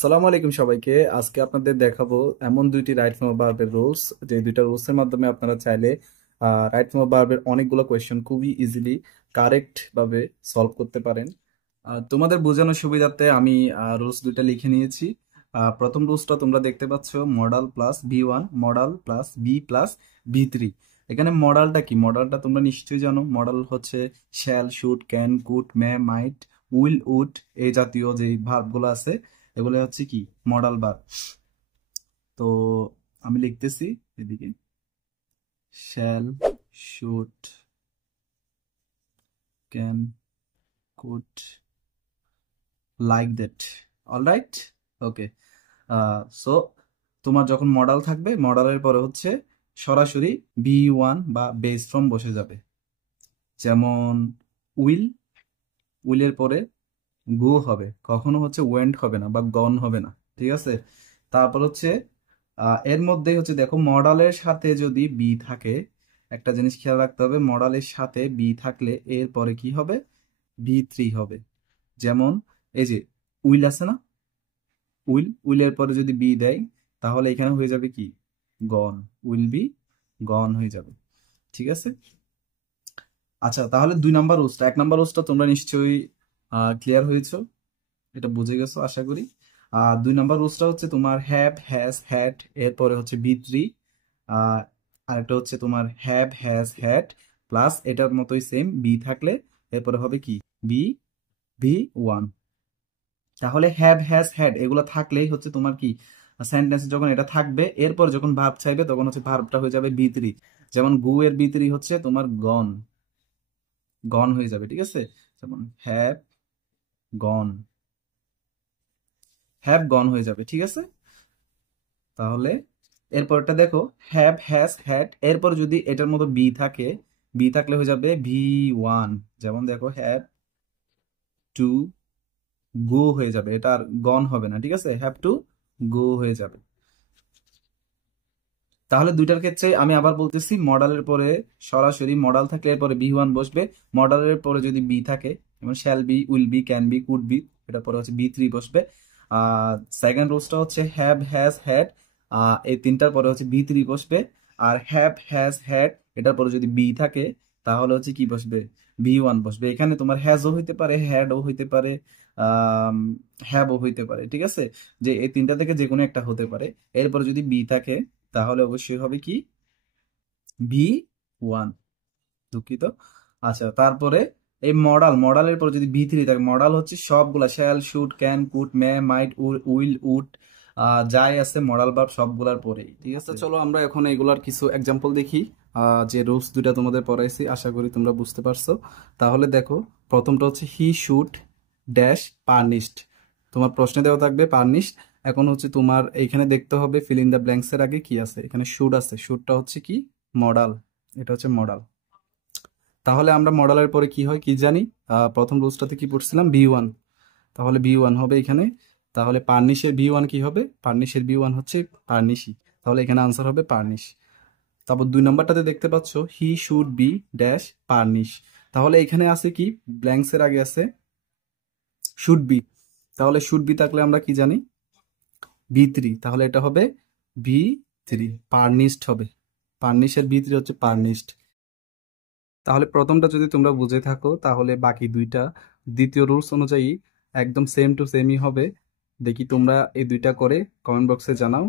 সালামু আলাইকুম সবাইকে। আজকে আপনাদের দেখাবো এমন দুইটি রাইট ফর্ম অফ ভার্বের রুলস, যে দুইটা রুলসের মাধ্যমে আপনারা চাইলে রাইট ফর্ম অফ ভার্বের অনেকগুলো কোয়েশ্চেন খুবই ইজিলি কারেক্ট ভাবে সলভ করতে পারেন। তোমাদের বোঝানোর সুবিধার্থে আমি রুলস দুইটা লিখে নিয়েছি। প্রথম রুলসটা তোমরা দেখতে পাচ্ছ, মডাল প্লাস বি1, মডাল প্লাস বি+বি3। এখানে মডালটা কি? মডালটা তোমরা নিশ্চয়ই জানো। মডাল হচ্ছে shall, should, can, could, may, might, will, would, এই জাতীয় যে ভার্বগুলো আছে এগুলো হচ্ছে কি মডাল ভার্ব। তো আমি লিখতেছি এদিকে, shall, should, can, could, like that. Alright, okay. So তোমার যখন মডাল থাকবে, মডালের পরে হচ্ছে সরাসরি বি1 বা বেস ফর্ম বসে যাবে। যেমন উইল, উইলের পরে গো হবে, কখনো হচ্ছে ওয়েন্ট হবে না বা গন হবে না, ঠিক আছে। তারপর হচ্ছে এর মধ্যে হচ্ছে দেখো, মডালের সাথে যদি বি থাকে, একটা জিনিস খেয়াল রাখতে হবে, মডালের সাথে বি থাকলে এর পরে কি হবে? বি3 হবে। যেমন এই যে উইল আছে না, উইল, উইলের পরে যদি বি দেয় তাহলে এখানে হয়ে যাবে কি? গন। উইল বি গন হয়ে যাবে, ঠিক আছে। আচ্ছা, তাহলে 2 নাম্বার রুলসটা, 1 নাম্বার রুলসটা তোমরা নিশ্চয়ই ক্লিয়ার হয়েছো, এটা বুঝে গেছো আশা করি। 2 নাম্বার রুলসটা হচ্ছে তোমার হ্যাভ, হ্যাজ, হ্যাড, এরপরে হচ্ছে বি3। আরেকটা হচ্ছে তোমার হ্যাভ, হ্যাজ, হ্যাড প্লাস এটার মতোই সেম বি থাকলে এরপরে হবে কি? বি1। তাহলে হ্যাভ, হ্যাজ, হ্যাড এগুলো থাকলেই হচ্ছে তোমার কি সেন্টেন্সে যখন এটা থাকবে, এরপর যখন ভার্ব চাইবে তখন হচ্ছে ভার্বটা হয়ে যাবে বি3। যেমন গু এর বি3 হচ্ছে তোমার গন, গন হয়ে যাবে, ঠিক আছে। যেমন হ্যাভ গন, হ্যাভ গন হয়ে যাবে, ঠিক আছে। তাহলে এরপরটা দেখো, হ্যাভ, হ্যাজ, হ্যাড, এরপর যদি এটার মতো বি থাকে, বি থাকলে হয়ে যাবে বি1। যেমন দেখো হ্যাভ টু গো হয়ে যাবে, এটা আর গন হবে না, ঠিক আছে। হ্যাভ টু গো হয়ে যাবে। তাহলে দুইটার ক্ষেত্রে আমি আবার বলতেছি, মডালের পরে সরাসরি মডাল থাকলে এরপরে বি1 বসবে, মডালের পরে যদি বি থাকে, যেমন shall be, will be, can be, could be, এটা পরে হচ্ছে বি3 বসবে। সেকেন্ড রুলসটা হচ্ছে হ্যাভ, হ্যাজ, হ্যাড, এই তিনটার পরে হচ্ছে বি3 বসবে। আর হ্যাভ, হ্যাজ, হ্যাড এটার পরে যদি বি থাকে তাহলে হচ্ছে কি বসবে? বি1 বসবে। এখানে তোমার হ্যাজও হইতে পারে, হ্যাডও হইতে পারে, হ্যাভও হইতে পারে, ঠিক আছে। যে এই তিনটা থেকে যে কোনো একটা হতে পারে। এরপরে যদি বি থাকে তাহলে অবশ্যই হবে কি? বি1, দুঃখিত। আচ্ছা, তারপরে এই মডাল, মডালের পর যদি বি3 থাকে, মডাল হচ্ছে সবগুলা shall, should, can, could, may, might, will, would, যাই আছে মডাল ভার্ব সবগুলার পরেই, ঠিক আছে। চলো আমরা এখন এগুলার কিছু এক্সাম্পল দেখি। যে রুলস দুইটা তোমাদের পড়াইছি, আশা করি তোমরা বুঝতে পারছো। তাহলে দেখো, প্রথমটা হচ্ছে হি শুড ড্যাশ পারনিশড। তোমার প্রশ্নে দেওয়া থাকবে পারনিশড। এখন হচ্ছে তোমার এইখানে দেখতে হবে ফিল ইন দ্য ব্ল্যাঙ্কস এর আগে কি আছে। এখানে শুড আছে, শুডটা হচ্ছে কি? মডাল, এটা হচ্ছে মডাল। তাহলে আমরা মডালের পরে কি হয় কি জানি? প্রথম রুলসটাতে কি পড়ছিলাম? বি1। তাহলে বি1 হবে এখানে। তাহলে পারনিশের বি1 কি হবে? পারনিশের বি1 হচ্ছে পারনিশি। তাহলে এখানে আনসার হবে পারনিশ। তারপর 2 নাম্বারটাতে দেখতে পাচ্ছ হি শুড বি ড্যাশ পারনিশ। তাহলে এখানে আছে কি? ব্ল্যাঙ্কস এর আগে আছে শুড বি। তাহলে শুড বি থাকলে আমরা কি জানি? বি3। তাহলে এটা হবে বি3, পারনিশড হবে। পারনিশের বি3 হচ্ছে পারনিশড। তাহলে প্রথমটা যদি তোমরা বুঝে থাকো তাহলে বাকি দুইটা দ্বিতীয় রুলস অনুযায়ী একদম সেম টু সেমই হবে। দেখি তোমরা এই দুইটা করে কমেন্ট বক্সে জানাও।